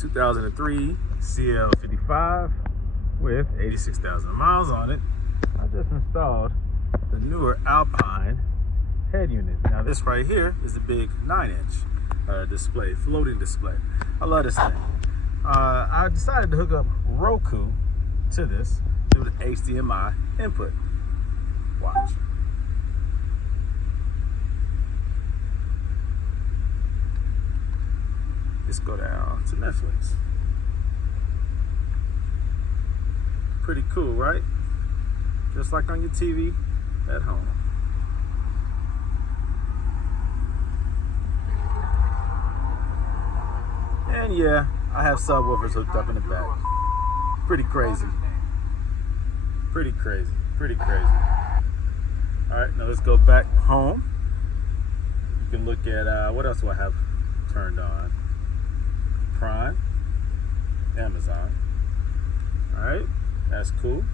2003 CL55 with 86,000 miles on it. I just installed the newer Alpine head unit. Now this right here is a big 9-inch display, floating display. I love this thing. I decided to hook up Roku to this through the HDMI input. Watch. Let's go down to Netflix. Pretty cool, right? Just like on your TV at home. And yeah, I have subwoofers hooked up in the back. Pretty crazy. Pretty crazy. Pretty crazy. All right, now let's go back home. You can look at, what else do I have turned on? Prime, Amazon. All right, that's cool.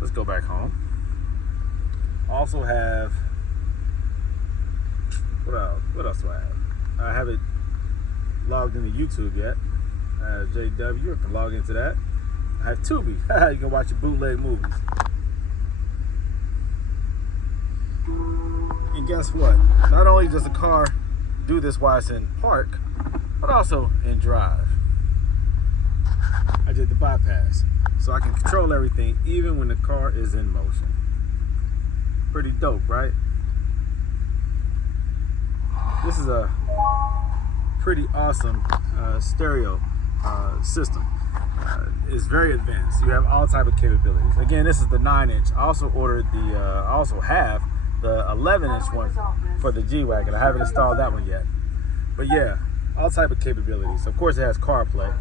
Let's go back home. Also have, what else do I have? I haven't logged into YouTube yet. JW, you can log into that. I have Tubi. You can watch your bootleg movies. And guess what? Not only does the car do this while it's in park, but also in drive. I did the bypass, so I can control everything even when the car is in motion. Pretty dope, right? This is a pretty awesome stereo system. It's very advanced. You have all type of capabilities. Again, this is the 9-inch. I also ordered the, I also have the 11-inch one for the G-Wagon. I haven't installed that one yet. But yeah, all type of capabilities. Of course, it has CarPlay.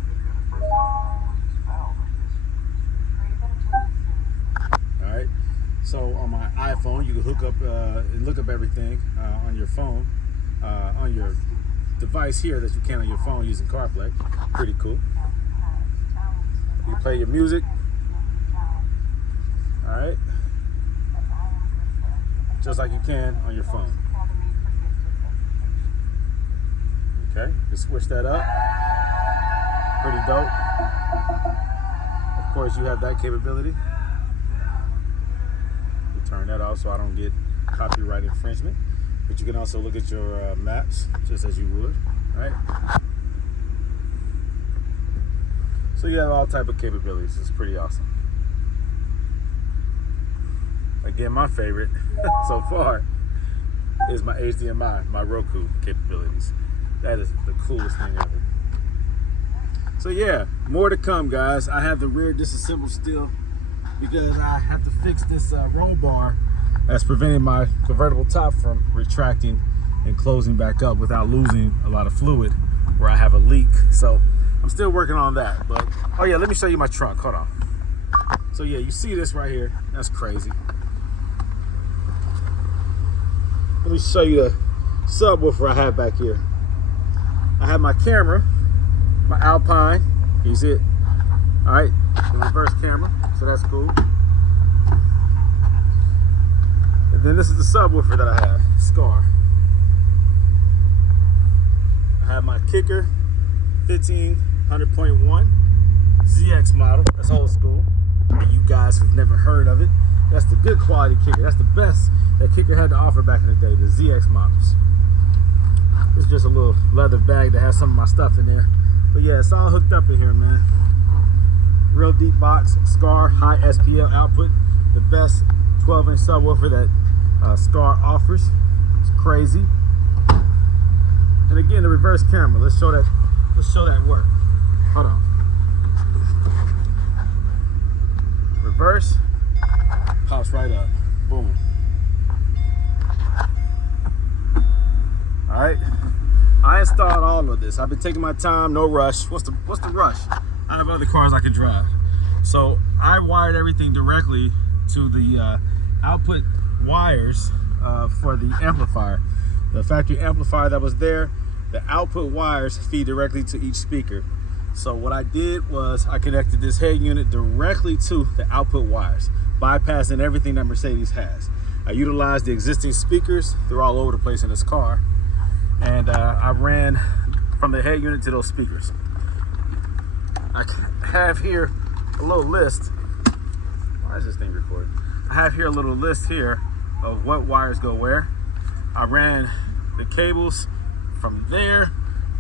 All right. So on my iPhone, you can hook up and look up everything on your phone, on your device here that you can on your phone using CarPlay. Pretty cool. You can play your music. All right. Just like you can on your phone. Okay, you switch that up. Pretty dope. Of course, you have that capability. You turn that off so I don't get copyright infringement. But you can also look at your maps just as you would, right? So you have all type of capabilities. It's pretty awesome. Again, my favorite so far is my HDMI, my Roku capabilities. That is the coolest thing ever. So yeah, more to come, guys. I have the rear disassembled still because I have to fix this roll bar that's preventing my convertible top from retracting and closing back up without losing a lot of fluid where I have a leak. So I'm still working on that. But oh yeah, let me show you my trunk. Hold on. So yeah, you see this right here. That's crazy. Let me show you the subwoofer I have back here. I have my camera, my Alpine. Can you see it? All right, the reverse camera, so that's cool. And then this is the subwoofer that I have, Scar. I have my kicker, 1500.1 ZX model. That's old school. For you guys who've never heard of it, that's the good quality kicker. That's the best that kicker had to offer back in the day, the ZX models. It's just a little leather bag that has some of my stuff in there. But yeah, it's all hooked up in here, man. Real deep box, Scar, high SPL output. The best 12-inch subwoofer that Scar offers. It's crazy. And again, the reverse camera. Let's show that work. Hold on. Reverse, pops right up. Boom. All right. I installed all of this. I've been taking my time, no rush. What's the rush? I have other cars I can drive. So I wired everything directly to the output wires for the amplifier. The factory amplifier that was there, the output wires feed directly to each speaker. So what I did was I connected this head unit directly to the output wires, bypassing everything that Mercedes has. I utilized the existing speakers. They're all over the place in this car. And I ran from the head unit to those speakers. I have here a little list. Why is this thing recording? I have here a little list here of what wires go where. I ran the cables from there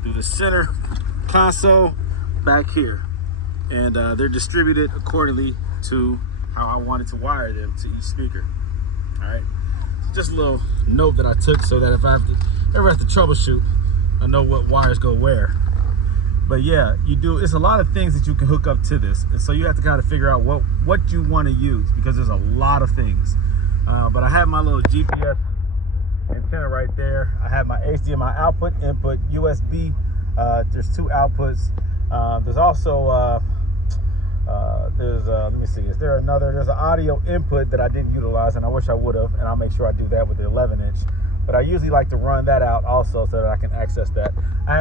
through the center console back here, and they're distributed accordingly to how I wanted to wire them to each speaker. All right, so just a little note that I took so that if I ever have to troubleshoot, I know what wires go where. But yeah, it's a lot of things that you can hook up to this, and so you have to kind of figure out what you want to use, because there's a lot of things. But I have my little GPS antenna right there. I have my HDMI output, input, USB. There's 2 outputs. There's also let me see, there's an audio input that I didn't utilize, and I wish I would have, and I'll make sure I do that with the 11-inch. But I usually like to run that out also so that I can access that. I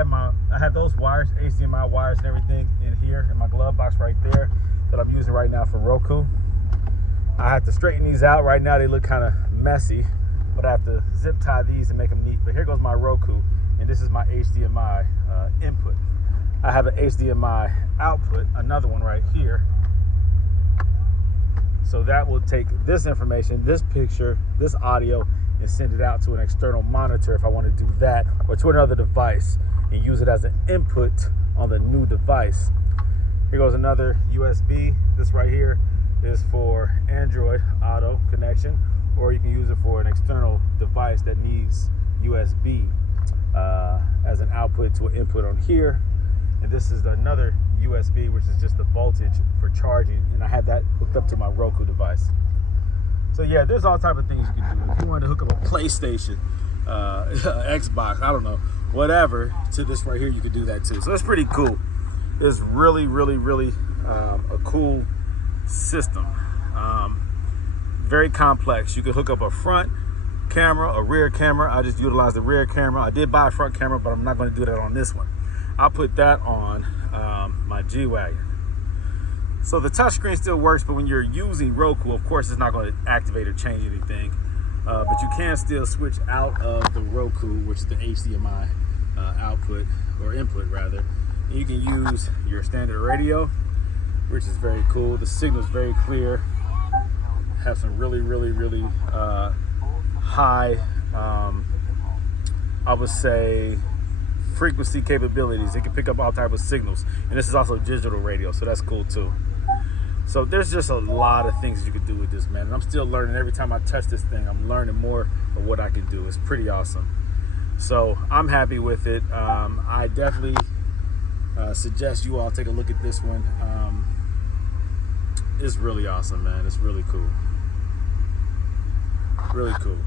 have those wires, HDMI wires and everything in here in my glove box right there that I'm using right now for Roku. I have to straighten these out. Right now they look kind of messy, but I have to zip tie these and make them neat. But here goes my Roku, and this is my HDMI input. I have an HDMI output, another one right here. So that will take this information, this picture, this audio, and send it out to an external monitor if I want to do that, or to another device and use it as an input on the new device. Here goes another USB. This right here is for Android Auto connection, or you can use it for an external device that needs USB as an output to an input on here. And this is another USB, which is just the voltage for charging, and I have that hooked up to my Roku device. So yeah, there's all type of things you can do. If you want to hook up a PlayStation, Xbox, I don't know, whatever, to this right here, you could do that too. So it's pretty cool. It's really, really, really a cool system. Very complex. You could hook up a front camera, a rear camera. I just utilized the rear camera. I did buy a front camera, but I'm not going to do that on this one. I'll put that on my G-Wagon. So the touchscreen still works, but when you're using Roku, of course, it's not going to activate or change anything. But you can still switch out of the Roku, which is the HDMI output, or input rather. And you can use your standard radio, which is very cool. The signal is very clear. Have some really, really, really high, I would say, frequency capabilities. It can pick up all type of signals, and this is also digital radio, so that's cool too. So there's just a lot of things you can do with this, man, and I'm still learning. Every time I touch this thing, I'm learning more of what I can do. It's pretty awesome. So I'm happy with it. I definitely suggest you all take a look at this one. It's really awesome, man. It's really cool. Really cool.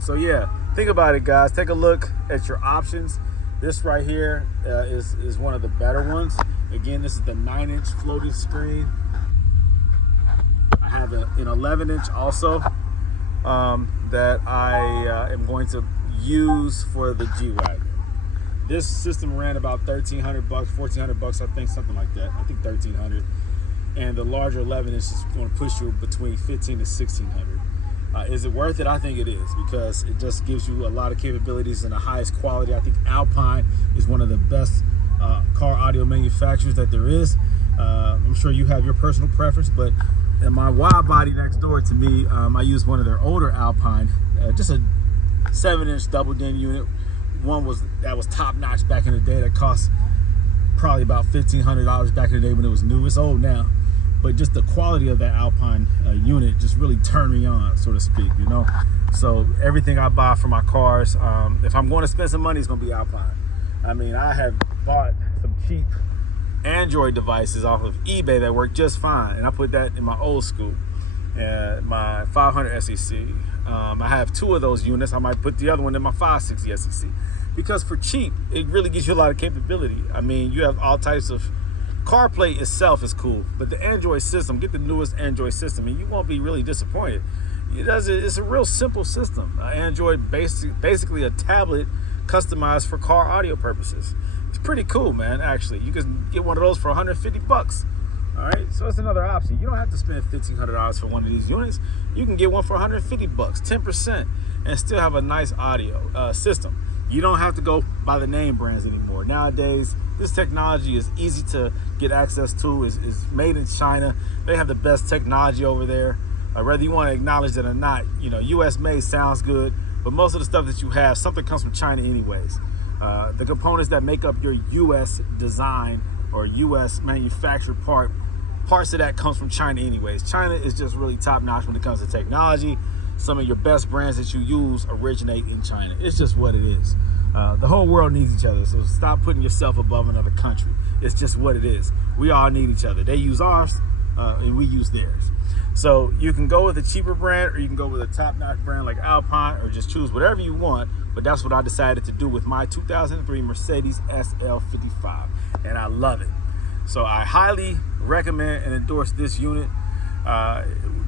So yeah, think about it, guys. Take a look at your options. This right here is one of the better ones. Again, this is the 9-inch floating screen. I have an 11-inch also that I am going to use for the G-Wagon. This system ran about $1,300, $1,400, I think, something like that. I think $1,300. And the larger 11-inch is going to push you between $1,500 to $1,600. Is it worth it? I think it is, because it just gives you a lot of capabilities and the highest quality. I think Alpine is one of the best car audio manufacturers that there is. I'm sure you have your personal preference, but in my wide body next door to me, I use one of their older Alpine, just a 7-inch double din unit. One that was top notch back in the day, that cost probably about $1,500 back in the day when it was new. It's old now. But just the quality of that Alpine unit just really turned me on, so to speak, you know? So everything I buy for my cars, if I'm going to spend some money, it's going to be Alpine. I mean, I have bought some cheap Android devices off of eBay that work just fine, and I put that in my old school, my 500 SEC. I have 2 of those units. I might put the other one in my 560 SEC, because for cheap, it really gives you a lot of capability. I mean, you have all types of CarPlay itself is cool, but the Android system, get the newest Android system, and you won't be really disappointed. It's a real simple system. Android, basically a tablet customized for car audio purposes. It's pretty cool, man. Actually, you can get one of those for $150. All right, so it's another option. You don't have to spend $1,500 for one of these units. You can get one for $150, 10%, and still have a nice audio system. You don't have to go by the name brands anymore. Nowadays, This technology is easy to get access to. Is made in China. They have the best technology over there. Whether you want to acknowledge it or not, you know, U.S. made sounds good, but most of the stuff that you have, something comes from China anyways. The components that make up your U.S. design or U.S. manufactured parts of that comes from China anyways. China is just really top notch when it comes to technology. Some of your best brands that you use originate in China. It's just what it is. The whole world needs each other, so stop putting yourself above another country. It's just what it is. We all need each other. They use ours, and we use theirs. So you can go with a cheaper brand, or you can go with a top-notch brand like Alpine, or just choose whatever you want. But that's what I decided to do with my 2003 Mercedes SL55, and I love it. So I highly recommend and endorse this unit.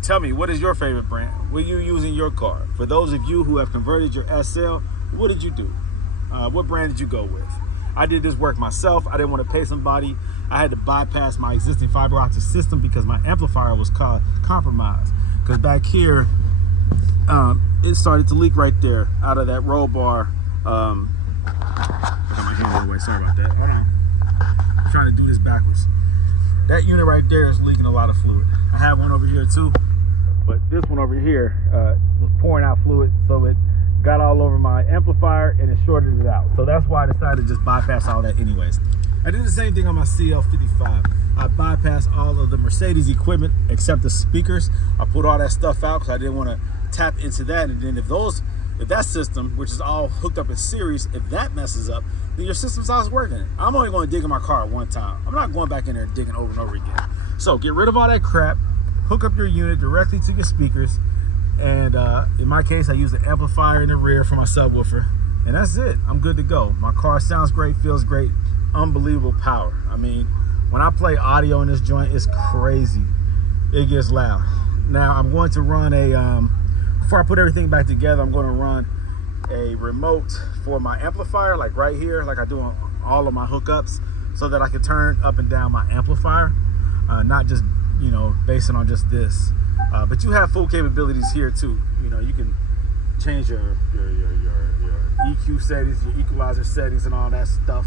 Tell me, what is your favorite brand? What are you using in your car? For those of you who have converted your SL, what did you do? What brand did you go with? I did this work myself. I didn't want to pay somebody. I had to bypass my existing fiber optic system because my amplifier was compromised. Because back here, it started to leak right there out of that roll bar. I got my hand in the way. Sorry about that. Hold on. I'm trying to do this backwards. That unit right there is leaking a lot of fluid. I have one over here too, but this one over here was pouring out fluid, so it got all over my amplifier and it shorted it out. So that's why I decided to just bypass all that anyways. I did the same thing on my CL55. I bypassed all of the Mercedes equipment except the speakers. I put all that stuff out because I didn't want to tap into that. And then if that system, which is all hooked up in series, if that messes up, then your system stops working. I'm only going to dig in my car one time. I'm not going back in there and digging over and over again. So get rid of all that crap, hook up your unit directly to your speakers, and in my case, I use the amplifier in the rear for my subwoofer, and that's it. I'm good to go. My car sounds great, feels great, unbelievable power. I mean, when I play audio in this joint, it's crazy. It gets loud. Now, I'm going to run before I put everything back together, I'm going to run a remote for my amplifier, like right here, like I do on all of my hookups, so that I can turn up and down my amplifier, not just, you know, based on just this. But you have full capabilities here too. You know, you can change your EQ settings, your equalizer settings, and all that stuff.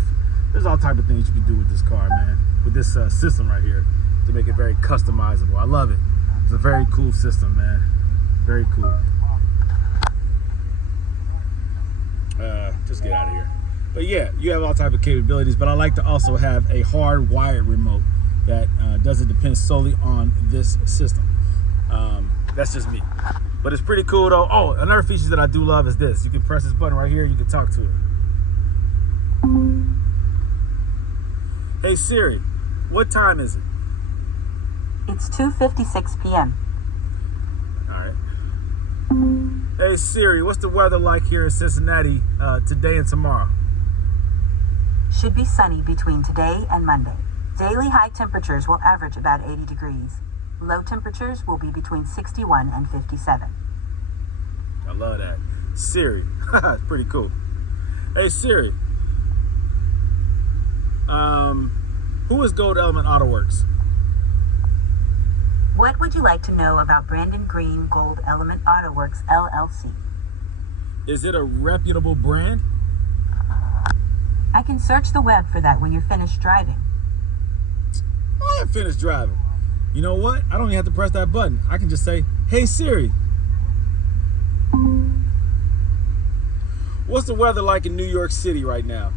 There's all type of things you can do with this car, man, with this system right here, to make it very customizable. I love it. It's a very cool system, man. Very cool. Just get out of here. But yeah, you have all type of capabilities, but I like to also have a hard-wired remote that doesn't depend solely on this system. That's just me. But it's pretty cool though. Oh, another feature that I do love is this. You can press this button right here, you can talk to it. Hey Siri, what time is it? It's 2:56 p.m. All right. Hey Siri, what's the weather like here in Cincinnati today and tomorrow? Should be sunny between today and Monday. Daily high temperatures will average about 80 degrees. Low temperatures will be between 61 and 57. I love that. Siri, it's pretty cool. Hey Siri, who is Gold Element Autoworks? What would you like to know about Brandon Green Gold Element Autoworks LLC? Is it a reputable brand? I can search the web for that when you're finished driving. I am finished driving. You know what? I don't even have to press that button. I can just say, hey Siri, what's the weather like in New York City right now?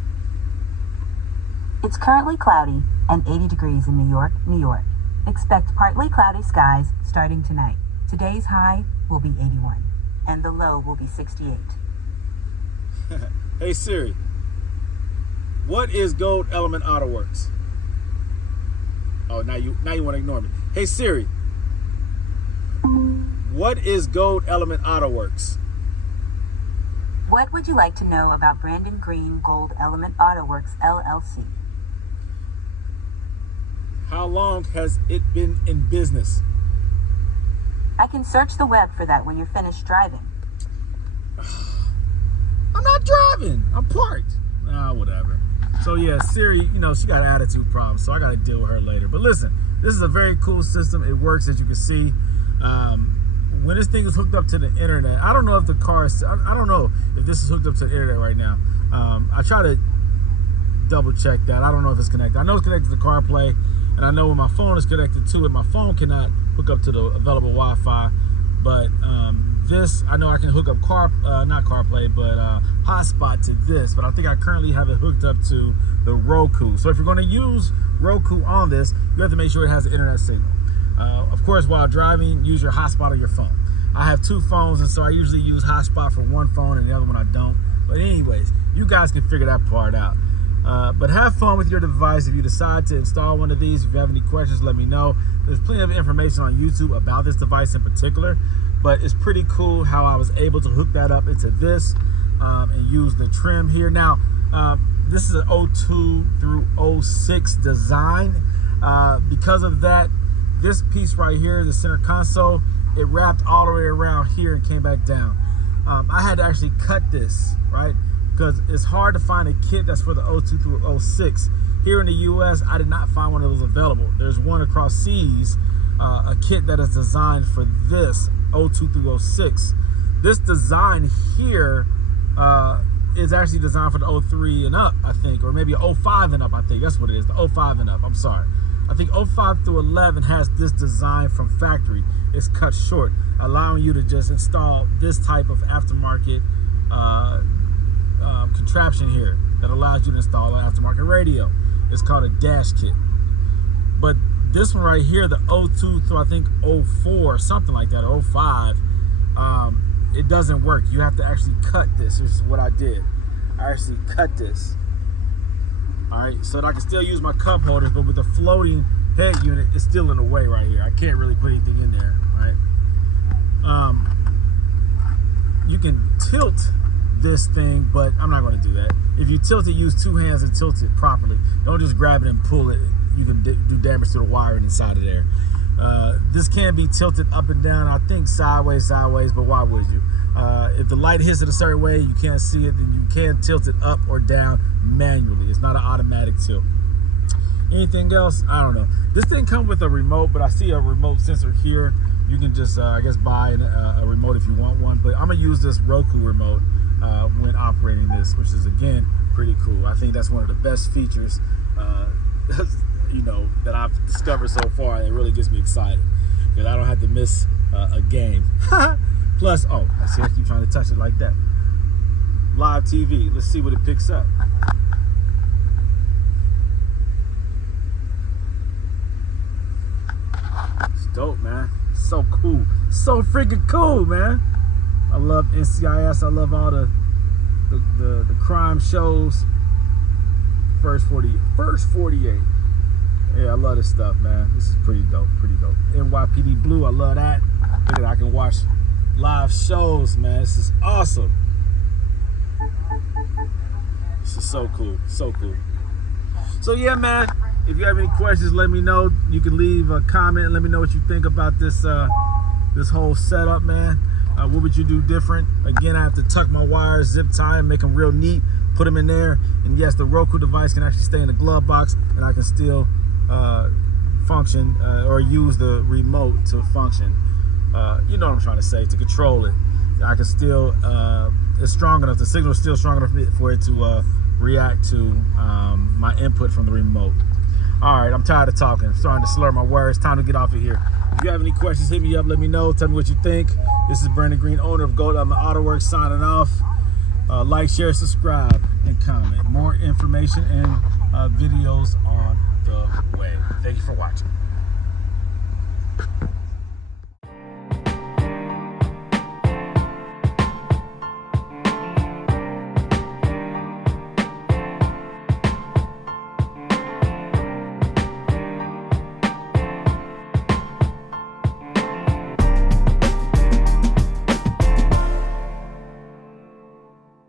It's currently cloudy and 80 degrees in New York, New York. Expect partly cloudy skies starting tonight. Today's high will be 81 and the low will be 68. Hey Siri, what is Gold Element Autoworks? Oh, now you want to ignore me. Hey Siri, what is Gold Element Autoworks? What would you like to know about Brandon Green Gold Element Autoworks LLC? How long has it been in business? I can search the web for that when you're finished driving. I'm not driving. I'm parked. Whatever. So yeah, Siri, you know, she got attitude problems, so I got to deal with her later. But listen, this is a very cool system. It works, as you can see. When this thing is hooked up to the internet, I don't know if the car is, I don't know if this is hooked up to the internet right now. I try to double check that. I don't know if it's connected. I know it's connected to CarPlay, and I know when my phone is connected to it, my phone cannot hook up to the available Wi-Fi. But this, I know I can hook up not CarPlay, but hotspot to this. But I think I currently have it hooked up to the Roku. So if you're going to use Roku on this, you have to make sure it has an internet signal. Of course, while driving, use your hotspot on your phone. I have 2 phones, and so I usually use hotspot for one phone and the other one I don't. But anyways, you guys can figure that part out. But have fun with your device. If you decide to install one of these, if you have any questions, let me know. There's plenty of information on YouTube about this device in particular, but it's pretty cool how I was able to hook that up into this and use the trim here. Now, this is an 02 through 06 design. Because of that, this piece right here, the center console, it wrapped all the way around here and came back down. I had to actually cut this, right? Because it's hard to find a kit that's for the 02 through 06. Here in the US, I did not find one of those available. There's one across seas, a kit that is designed for this 02 through 06. This design here is actually designed for the 03 and up, I think, or maybe 05 and up, I think. That's what it is, the 05 and up, I'm sorry. I think 05 through 11 has this design from factory. It's cut short, allowing you to just install this type of aftermarket contraption here that allows you to install an aftermarket radio. It's called a dash kit. But this one right here, the 02 through I think 04, something like that, or 05, it doesn't work. You have to actually cut this. This is what I did. I actually cut this. All right, so that I can still use my cup holders, but with the floating head unit, it's still in the way right here. I can't really put anything in there, right? You can tilt this thing, but I'm not going to do that. If you tilt it, use 2 hands and tilt it properly. Don't just grab it and pull it. You can do damage to the wiring inside of there. This can be tilted up and down, I think sideways, but why would you? If the light hits it a certain way, you can't see it, then you can tilt it up or down manually. It's not an automatic tilt. Anything else? I don't know. This thing comes with a remote, but I see a remote sensor here. You can just, I guess, buy a remote if you want one, but I'm going to use this Roku remote when operating this, which is, again, pretty cool. I think that's one of the best features you know, that I've discovered so far, and it really gets me excited because I don't have to miss a game. Plus, oh, I see I keep trying to touch it like that. Live TV. Let's see what it picks up. It's dope, man. So cool. So freaking cool, man. I love NCIS. I love all the crime shows. First 48. Yeah, I love this stuff, man. This is pretty dope, pretty dope. NYPD Blue, I love that. Look at, I can watch live shows, man. This is awesome. This is so cool, so cool. So yeah, man, if you have any questions, let me know. You can leave a comment and let me know what you think about this this whole setup, man. What would you do different? Again, I have to tuck my wires, zip tie them, make them real neat, put them in there. And yes, the Roku device can actually stay in the glove box, and I can still function or use the remote to function. You know what I'm trying to say, to control it. I can still, it's strong enough, the signal is still strong enough for it to react to my input from the remote. All right, I'm tired of talking. I'm starting to slur my words. Time to get off of here. If you have any questions, hit me up, let me know. Tell me what you think. This is Brandon Green, owner of Gold Autoworks, signing off. Like, share, subscribe, and comment. More information and videos on the way. Thank you for watching.